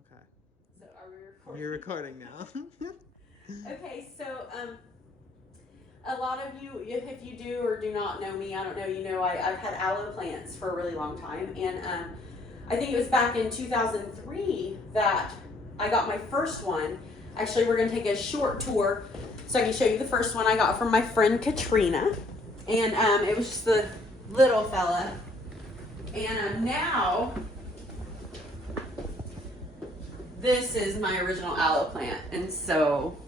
Okay. So are we recording? You're recording now. Okay, so a lot of you, if you do or do not know me, I don't know, you know, I've had aloe plants for a really long time, and I think it was back in 2003 that I got my first one. Actually, we're going to take a short tour so I can show you the first one I got from my friend Katrina, and it was just the little fella, and now this is my original aloe plant. And so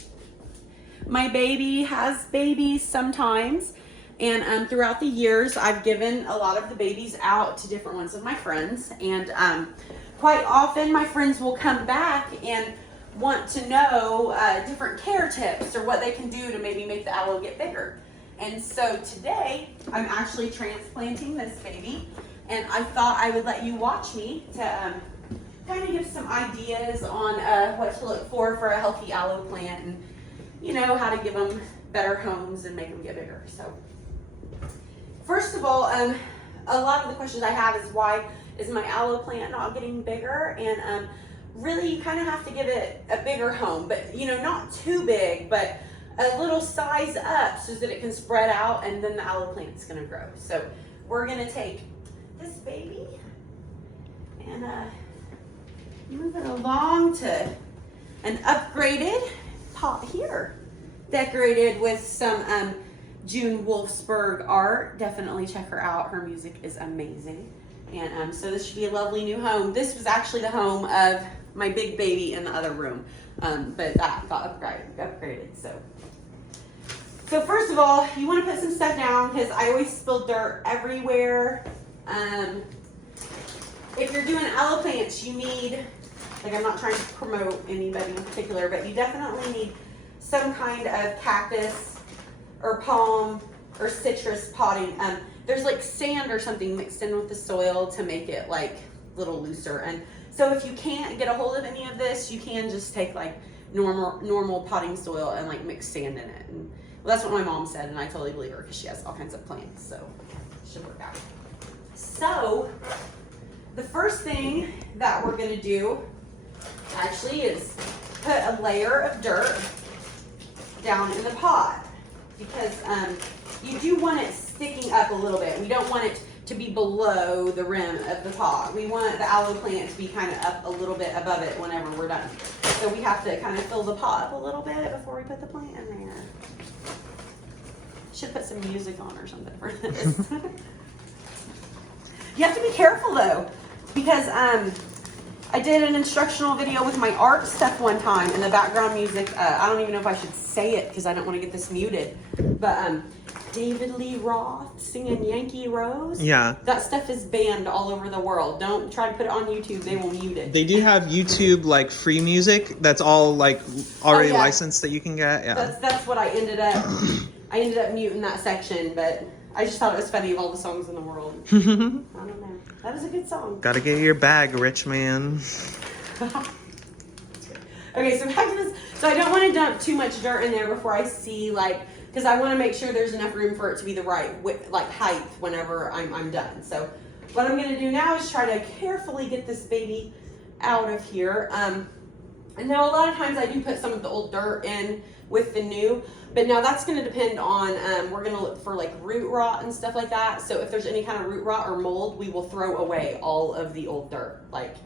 my baby has babies sometimes, and throughout the years I've given a lot of the babies out to different ones of my friends, and quite often my friends will come back and want to know different care tips or what they can do to maybe make the aloe get bigger. And so today I'm actually transplanting this baby, and I thought I would let you watch me to kind of give some ideas on what to look for a healthy aloe plant, and you know, how to give them better homes and make them get bigger. So first of all, a lot of the questions I have is, why is my aloe plant not getting bigger? And really, you kind of have to give it a bigger home, but you know, not too big, but a little size up so that it can spread out, and then the aloe plant's gonna grow. So we're gonna take this baby and move it along to an upgraded pot here, decorated with some June Wolfsburg art. Definitely check her out. Her music is amazing. And so this should be a lovely new home. This was actually the home of my big baby in the other room, but that got upgraded. So first of all, you want to put some stuff down, because I always spill dirt everywhere. If you're doing aloe plants, you need, like, I'm not trying to promote anybody in particular, but you definitely need some kind of cactus or palm or citrus potting. There's like sand or something mixed in with the soil to make it like a little looser. And so if you can't get a hold of any of this, you can just take like normal potting soil and like mix sand in it. And well, that's what my mom said, and I totally believe her, because she has all kinds of plants, so it should work out. So the first thing that we're gonna do actually is put a layer of dirt down in the pot, because you do want it sticking up a little bit. We don't want it to be below the rim of the pot. We want the aloe plant to be kind of up a little bit above it whenever we're done. So we have to kind of fill the pot up a little bit before we put the plant in there. Should put some music on or something for this. You have to be careful though, because I did an instructional video with my art stuff one time, and the background music, I don't even know if I should say it because I don't want to get this muted, but David Lee Roth singing Yankee Rose. Yeah. That stuff is banned all over the world. Don't try to put it on YouTube. They will mute it. They do have YouTube like free music that's all like already licensed that you can get. Yeah. That's what I ended up. I ended up muting that section, but I just thought it was funny of all the songs in the world. I don't know. That was a good song. Gotta get your bag, rich man. Okay, so back to this. So I don't want to dump too much dirt in there before I see, like, because I want to make sure there's enough room for it to be the right width, like height whenever I'm done. So what I'm going to do now is try to carefully get this baby out of here. And now a lot of times I do put some of the old dirt in with the new, but now that's going to depend on, we're going to look for like root rot and stuff like that. So if there's any kind of root rot or mold, we will throw away all of the old dirt. Like,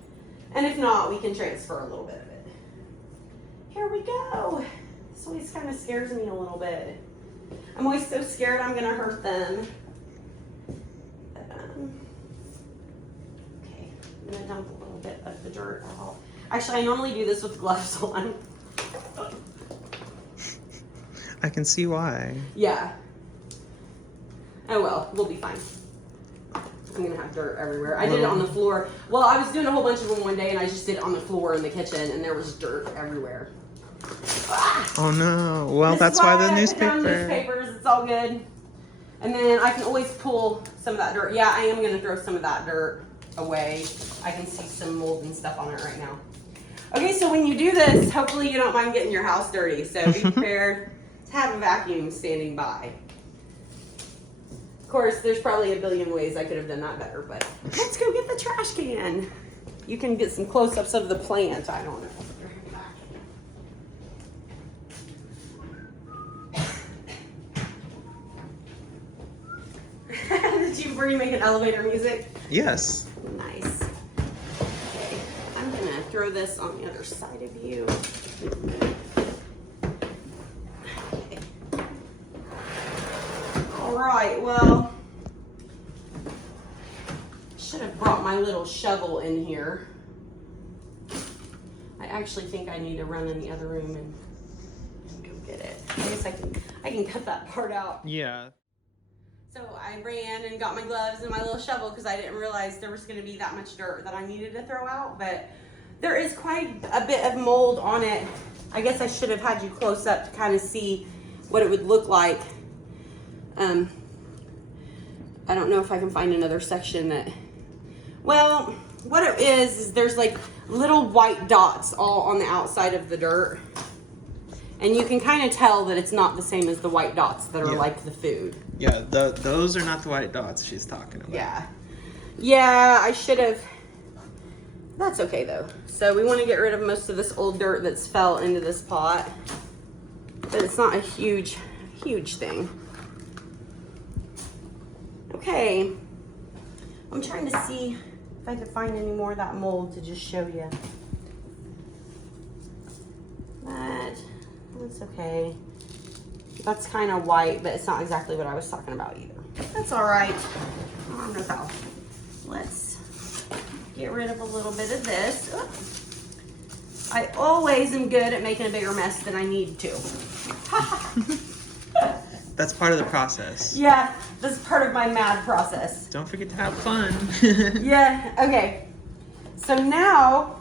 and if not, we can transfer a little bit of it. Here we go. This always kind of scares me a little bit. I'm always so scared I'm going to hurt them. But, okay, I'm going to dump a little bit of the dirt out. Actually, I normally do this with gloves on. I can see why. Yeah. Oh well, we'll be fine. I'm gonna have dirt everywhere. I did it on the floor. Well, I was doing a whole bunch of them one day, and I just did it on the floor in the kitchen, and there was dirt everywhere. Ah! Oh no. Well, that's why the newspaper. Newspapers, it's all good. And then I can always pull some of that dirt. Yeah, I am gonna throw some of that dirt away. I can see some mold and stuff on it right now. Okay, so when you do this, hopefully you don't mind getting your house dirty. So be prepared to have a vacuum standing by. Of course, there's probably a billion ways I could have done that better, but let's go get the trash can. you can get some close-ups of the plant. I don't know. Were you making elevator music? Yes. Nice. Okay, I'm gonna throw this on the other side of you. Okay. All right, well, should have brought my little shovel in here. I actually think I need to run in the other room and go get it. I guess I can cut that part out. Yeah. So I ran and got my gloves and my little shovel because I didn't realize there was going to be that much dirt that I needed to throw out. But there is quite a bit of mold on it. I guess I should have had you close up to kind of see what it would look like. I don't know if I can find another section that... Well, what it is there's like little white dots all on the outside of the dirt. And you can kind of tell that it's not the same as the white dots that are like the food. Yeah, those are not the white dots she's talking about. Yeah. Yeah, I should have. That's okay though. So we want to get rid of most of this old dirt that's fell into this pot. But it's not a huge thing. Okay. I'm trying to see if I could find any more of that mold to just show you. That's okay. That's kind of white, but it's not exactly what I was talking about either. That's all right. I don't know how. Let's get rid of a little bit of this. Oops. I always am good at making a bigger mess than I need to. That's part of the process. Yeah, this is part of my mad process. Don't forget to have fun. Yeah, okay. So now,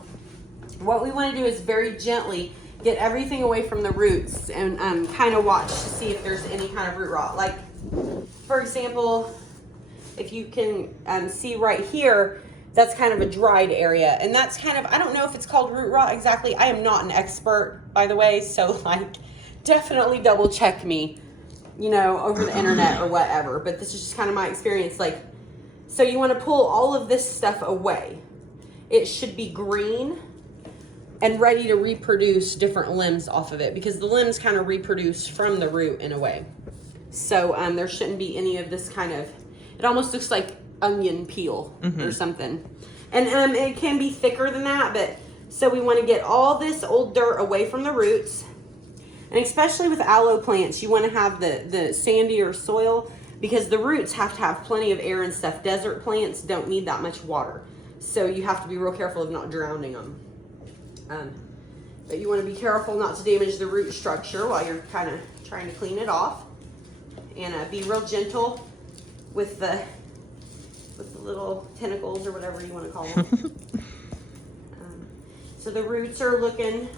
what we want to do is very gently get everything away from the roots and kind of watch to see if there's any kind of root rot. Like, for example, if you can see right here, that's kind of a dried area. And that's kind of, I don't know if it's called root rot exactly. I am not an expert, by the way. So, like, definitely double check me, you know, over the internet or whatever. But this is just kind of my experience. Like, so you want to pull all of this stuff away. It should be green and ready to reproduce different limbs off of it because the limbs kind of reproduce from the root in a way. So there shouldn't be any of this kind of, it almost looks like onion peel or something. And it can be thicker than that, but so we want to get all this old dirt away from the roots. And especially with aloe plants, you want to have the sandier soil because the roots have to have plenty of air and stuff. Desert plants don't need that much water. So you have to be real careful of not drowning them. But you want to be careful not to damage the root structure while you're kind of trying to clean it off. And be real gentle with the little tentacles or whatever you want to call them. So the roots are looking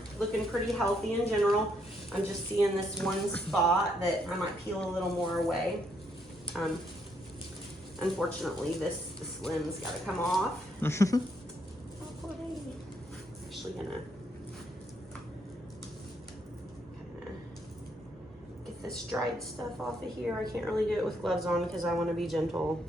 pretty healthy in general. I'm just seeing this one spot that I might peel a little more away. Unfortunately, this limb's got to come off. Actually gonna get this dried stuff off of here. I can't really do it with gloves on because I want to be gentle.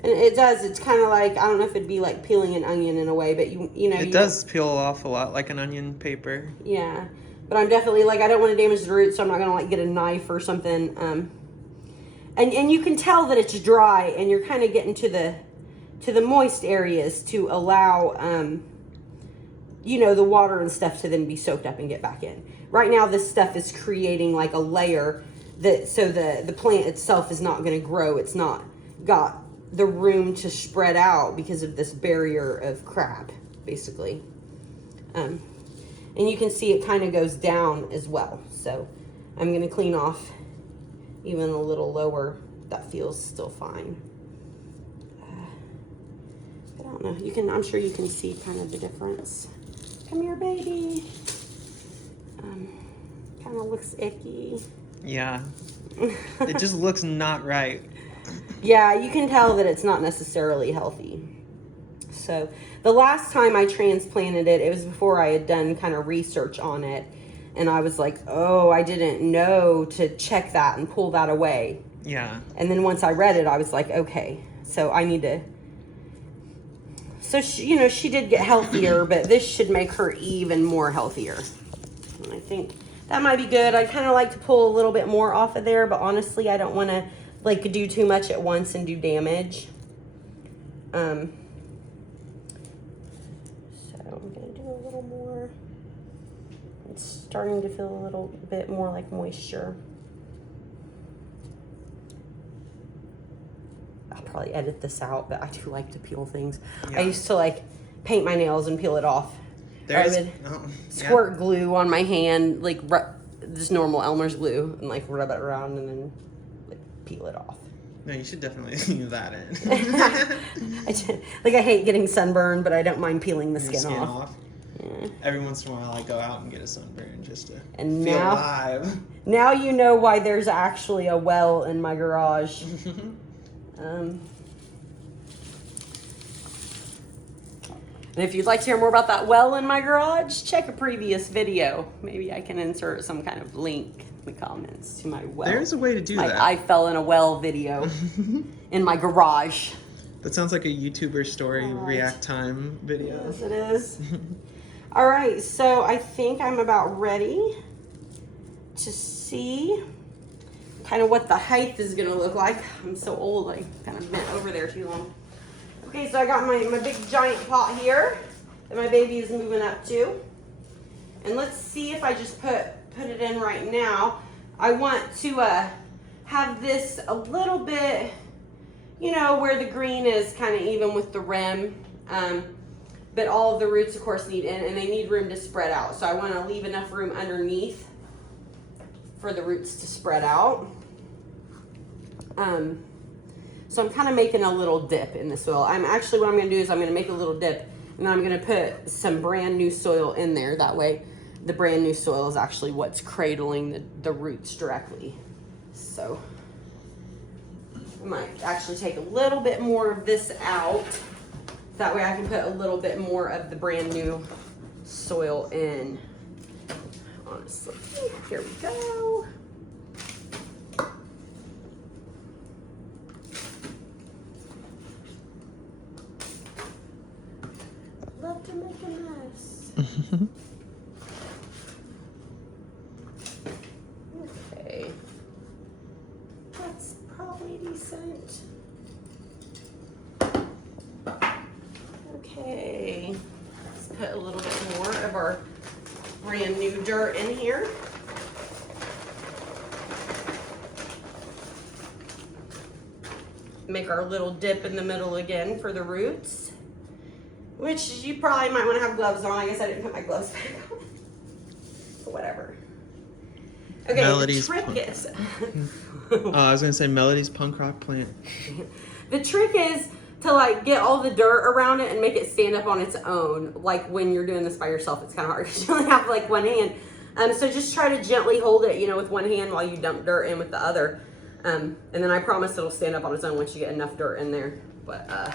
And it does, it's kind of like, I don't know if it'd be like peeling an onion in a way, but you know. It does peel off a lot like an onion paper. Yeah, but I'm definitely like, I don't want to damage the roots, so I'm not going to like get a knife or something. And you can tell that it's dry and you're kind of getting to the moist areas to allow, you know, the water and stuff to then be soaked up and get back in. Right now, this stuff is creating like a layer that, so the plant itself is not going to grow. It's not got the room to spread out because of this barrier of crap, basically. And you can see it kind of goes down as well. So I'm going to clean off even a little lower. That feels still fine. I don't know. I'm sure you can see kind of the difference. Come here, baby. Kind of looks icky. Yeah. It just looks not right. Yeah, you can tell that it's not necessarily healthy. So the last time I transplanted it, it was before I had done kind of research on it. And I was like, oh, I didn't know to check that and pull that away. Yeah. And then once I read it, I was like, okay. So I need to, so she, you know, she did get healthier, but this should make her even more healthier. And I think that might be good. I kind of like to pull a little bit more off of there, but honestly, I don't want to like do too much at once and do damage. So I'm gonna do a little more. It's starting to feel a little bit more like moisture. I'll probably edit this out, but I do like to peel things. Yeah. I used to like paint my nails and peel it off. I would squirt glue on my hand, like just normal Elmer's glue, and like rub it around and then like peel it off. No, you should definitely leave that in. I hate getting sunburned, but I don't mind peeling the skin off. Yeah. Every once in a while, I go out and get a sunburn just to feel alive. Now you know why there's actually a well in my garage. And if you'd like to hear more about that well in my garage, check a previous video. Maybe I can insert some kind of link in the comments to my well. There's a way to do that. I fell in a well video in my garage. That sounds like a YouTuber story react time video. Yes, it is. All right, so I think I'm about ready to see kind of what the height is gonna look like. I'm so old, I kind of bent over there too long. Okay, so I got my big giant pot here that my baby is moving up to. And let's see if I just put it in right now. I want to have this a little bit, you know, where the green is kind of even with the rim. But all of the roots, of course, need in, and they need room to spread out. So I want to leave enough room underneath for the roots to spread out. So I'm kind of making a little dip in the soil. What I'm going to do is I'm going to make a little dip, and then I'm going to put some brand new soil in there. That way the brand new soil is actually what's cradling the roots directly. So I might actually take a little bit more of this out. That way I can put a little bit more of the brand new soil in. Honestly, here we go. Love to make a mess. Okay. That's probably decent. Okay. Let's put a little bit more of our brand new dirt in here. Make our little dip in the middle again for the roots. Which you probably might want to have gloves on. I guess I didn't put my gloves back on. But whatever. Okay, Melodie's the trick is... I was going to say Melodie's punk rock plant. The trick is to like get all the dirt around it and make it stand up on its own. Like when you're doing this by yourself, it's kind of hard because you only have like one hand. So just try to gently hold it, you know, with one hand while you dump dirt in with the other. And then I promise it'll stand up on its own once you get enough dirt in there. But,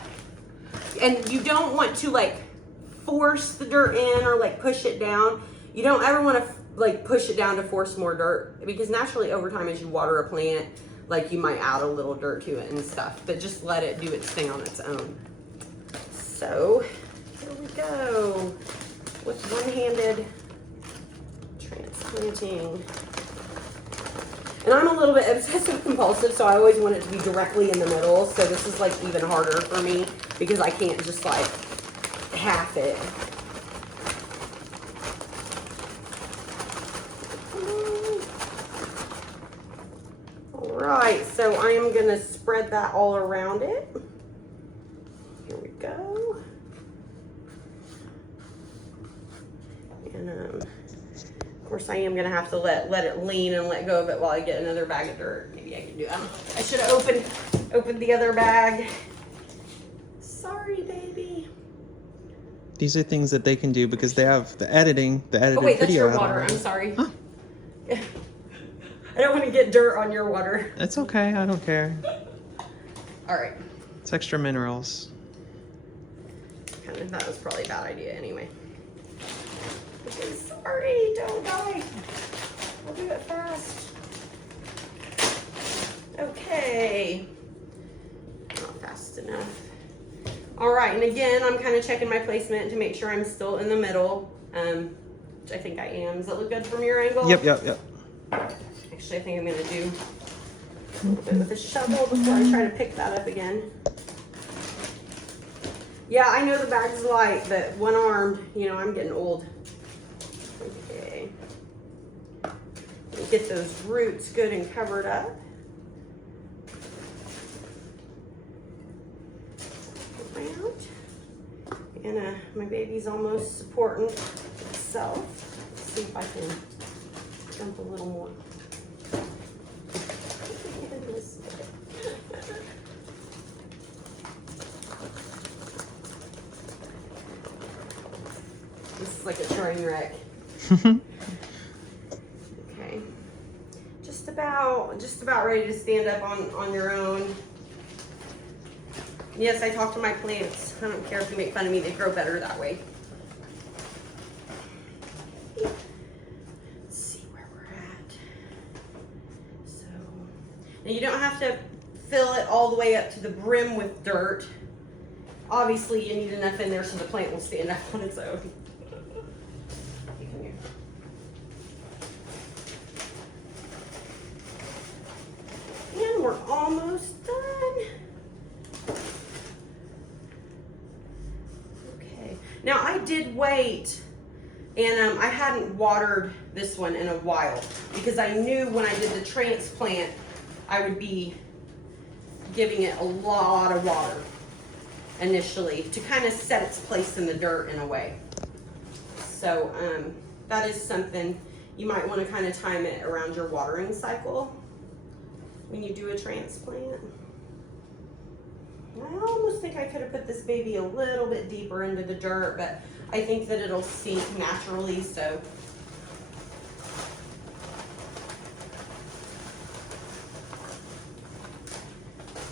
and you don't want to like force the dirt in or like push it down. You don't ever want to like push it down to force more dirt, because naturally over time as you water a plant, like you might add a little dirt to it and stuff, but just let it do its thing on its own. So here we go with one-handed transplanting. And I'm a little bit obsessive compulsive, so I always want it to be directly in the middle. So this is like even harder for me because I can't just like half it. All right, so I am gonna spread that all around it. Here we go. And of course, I am gonna have to let it lean and let go of it while I get another bag of dirt. Maybe I can do it. I should have opened the other bag. Sorry, baby. These are things that they can do because they have the edited video. Oh wait, that's your water. I'm sorry. Huh? I don't want to get dirt on your water. It's okay. I don't care. All right. It's extra minerals. That was probably a bad idea anyway. Okay, sorry, don't die. I'll do it fast. Okay. Not fast. just enough. All right, and again, I'm kind of checking my placement to make sure I'm still in the middle, which I think I am. Does it look good from your angle? Yep. Actually, I think I'm gonna do a little bit with a shovel before I try to pick that up again. Yeah, I know the bag's light, but one arm, you know, I'm getting old. Okay. Get those roots good and covered up. And my baby's almost supporting itself. Let's see if I can jump a little more. This is like a train wreck. Okay. Just about ready to stand up on your own. Yes, I talk to my plants. I don't care if you make fun of me, they grow better that way. Let's see where we're at. So, now you don't have to fill it all the way up to the brim with dirt. Obviously, you need enough in there so the plant will stand up on its own. And we're almost done. Now I did wait, and I hadn't watered this one in a while because I knew when I did the transplant, I would be giving it a lot of water initially to kind of set its place in the dirt in a way. So that is something you might want to kind of time it around your watering cycle when you do a transplant. I almost think I could have put this baby a little bit deeper into the dirt, but I think that it'll sink naturally, so.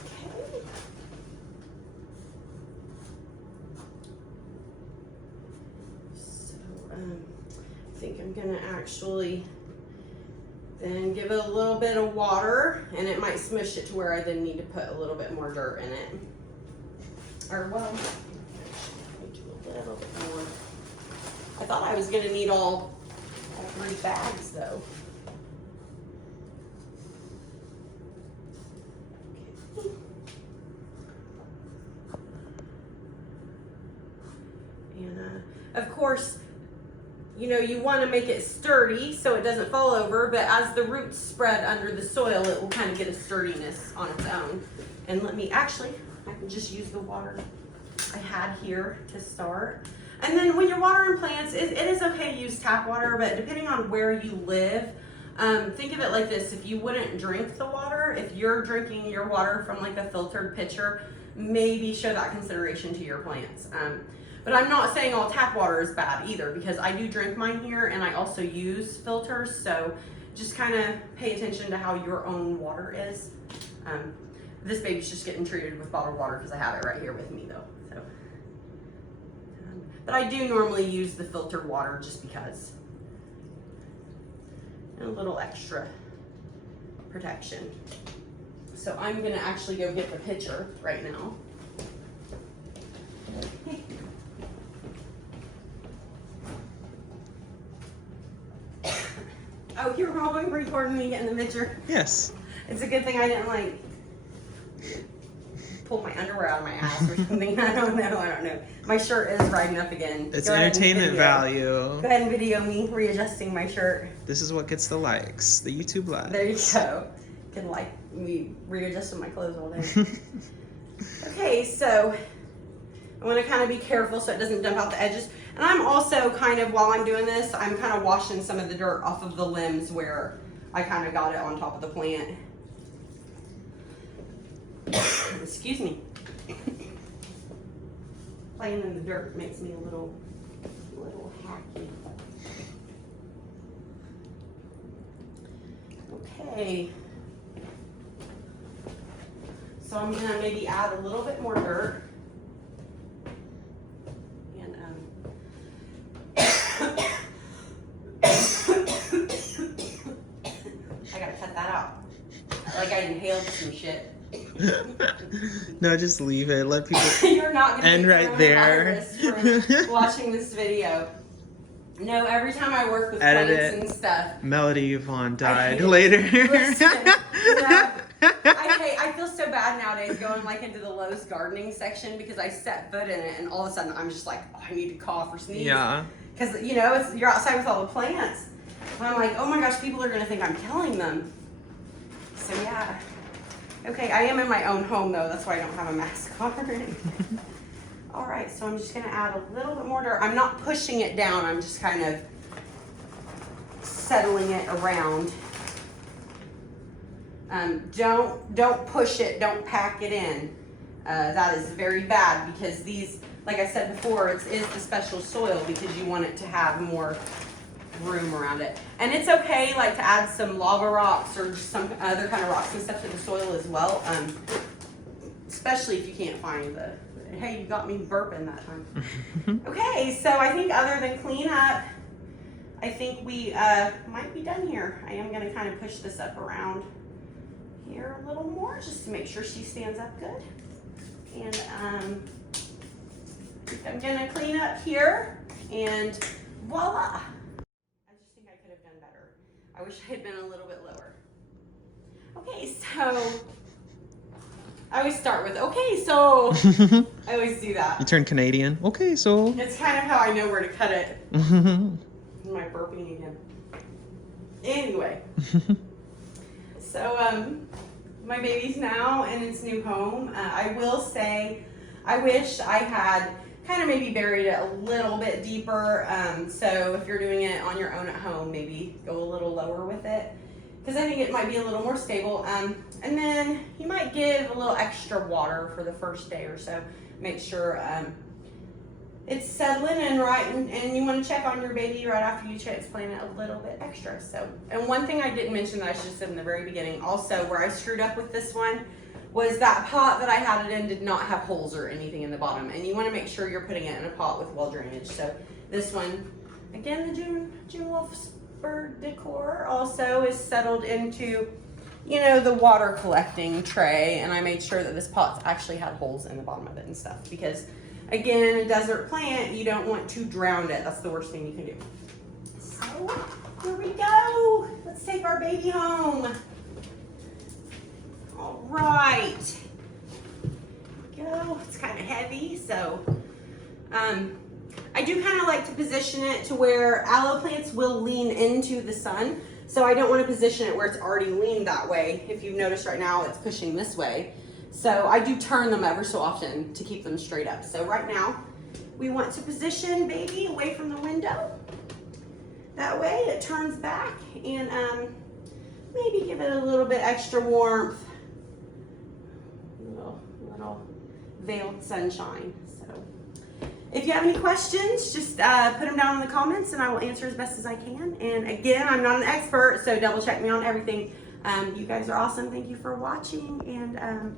Okay. So, I think I'm gonna actually then give it a little bit of water, and it might smush it to where I then need to put a little bit more dirt in it. Or, well, I need to do a little bit more. I thought I was going to need all 3 bags, though. Okay. And, of course, you know, you want to make it sturdy so it doesn't fall over, but as the roots spread under the soil, it will kind of get a sturdiness on its own. And let me, actually, I can just use the water I had here to start. And then when you're watering plants, it is okay to use tap water, but depending on where you live, think of it like this. If you wouldn't drink the water, if you're drinking your water from like a filtered pitcher, maybe show that consideration to your plants. But I'm not saying all tap water is bad either, because I do drink mine here and I also use filters. So just kind of pay attention to how your own water is. This baby's just getting treated with bottled water because I have it right here with me though. So, but I do normally use the filtered water just because. And a little extra protection. So I'm gonna actually go get the pitcher right now. Oh, you're recording me getting the pitcher? Yes. It's a good thing I didn't like pull my underwear out of my ass or something. I don't know. My shirt is riding up again. It's entertainment value. Go ahead and video me readjusting my shirt. This is what gets the likes, the YouTube likes. There you go. You can like me readjusting my clothes all day. Okay, so I want to kind of be careful so it doesn't dump out the edges. And I'm also kind of, while I'm doing this, I'm kind of washing some of the dirt off of the limbs where I kind of got it on top of the plant. Excuse me. Playing in the dirt makes me a little hacky. Okay. So I'm gonna maybe add a little bit more dirt. And I gotta cut that out. Like I inhaled some shit. No, just leave it. Let people You're not going to end right there. from watching this video. No, every time I work with Edit plants it. and stuff. Melodie Yvonne died hate it. later. Listen, no, I feel so bad nowadays going like into the Lowe's gardening section because I set foot in it and all of a sudden I'm just like, oh, I need to cough or sneeze. Yeah. Because, you know, you're outside with all the plants. And I'm like, oh my gosh, people are going to think I'm killing them. So, yeah. Okay, I am in my own home, though. That's why I don't have a mask on or anything. All right, so I'm just going to add a little bit more dirt. I'm not pushing it down. I'm just kind of settling it around. Don't push it. Don't pack it in. That is very bad because these, like I said before, it is the special soil because you want it to have more room around it. And it's okay like to add some lava rocks or some other kind of rocks and stuff to the soil as well. Especially if you can't find the, hey, you got me burping that time. Okay, so I think other than clean up, I think we might be done here. I am going to kind of push this up around here a little more just to make sure she stands up good. And I'm going to clean up here and voila. I just think I could have done better. I wish I had been a little bit lower. Okay, so I always start with, okay, so I always do that. You turn Canadian. Okay, so. It's kind of how I know where to cut it. Am I burping again? Anyway. So, my baby's now in its new home. I will say, I wish I had kind of maybe buried it a little bit deeper. So if you're doing it on your own at home, maybe go a little lower with it. Because I think it might be a little more stable. And then you might give a little extra water for the first day or so. Make sure it's settling in right, and you want to check on your baby right after you transplant it a little bit extra. So, and one thing I didn't mention that I should have said in the very beginning also, where I screwed up with this one, was that pot that I had it in did not have holes or anything in the bottom. And you want to make sure you're putting it in a pot with well drainage. So this one, again, the June Wolf's bird decor also is settled into, you know, the water collecting tray. And I made sure that this pot actually had holes in the bottom of it and stuff. Because again, a desert plant, you don't want to drown it. That's the worst thing you can do. So here we go. Let's take our baby home. All right, go. It's kind of heavy, so I do kind of like to position it to where aloe plants will lean into the sun. So I don't want to position it where it's already leaned that way. If you've noticed right now, it's pushing this way. So I do turn them ever so often to keep them straight up. So right now, we want to position baby away from the window. That way it turns back and maybe give it a little bit extra warmth. Little veiled sunshine. So if you have any questions, just put them down in the comments and I will answer as best as I can. And again, I'm not an expert, so double check me on everything. You guys are awesome. Thank you for watching, and